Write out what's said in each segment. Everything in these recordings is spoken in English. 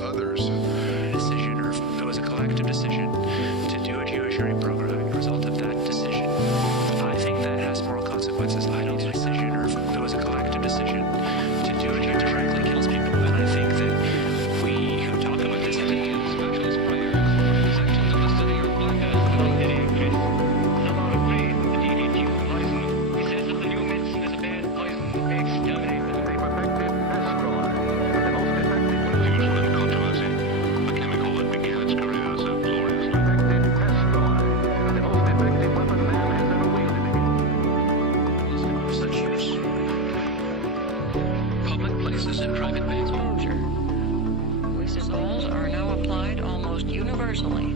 others. Decision, or it was a collective decision to do a geoengineering program as a result of that decision. I think that has moral consequences. I don't think decision, or it was a collective decision to do a geoengineering directly kills people. And I think that we who talk about this Specialist prayers, sections of the city are blackout. Some are afraid of the DDT poison. He says that the new medicine is a bad poison. They exterminate them. They perfected asteroid, the most effective weapon. Fusion and controversy, the chemical that began its career so gloriously. Perfected asteroid, the most effective weapon man has ever wielded. Such use. Public places and private banks. Municipals are now applied almost universally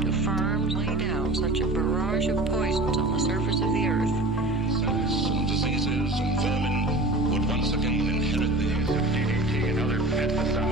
to farms lay down such a barrage of poisons on the surface of the earth. Some diseases and vermin would once again inherit the earth. DDT and other pesticides.